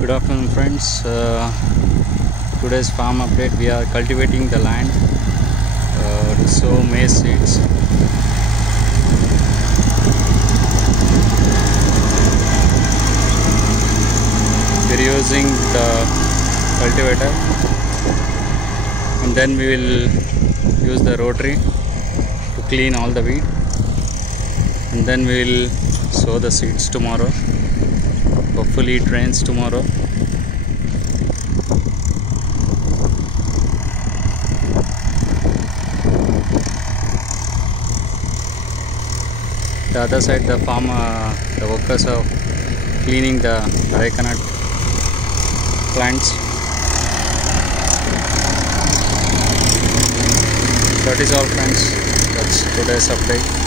Good afternoon, friends. Today's farm update. We are cultivating the land to sow maize seeds. We're using the cultivator, and then we will use the rotary to clean all the weed, and then we will sow the seeds tomorrow. Hopefully it rains tomorrow. The other side, the workers are cleaning the areca nut plants. That is all, friends. That's today's update.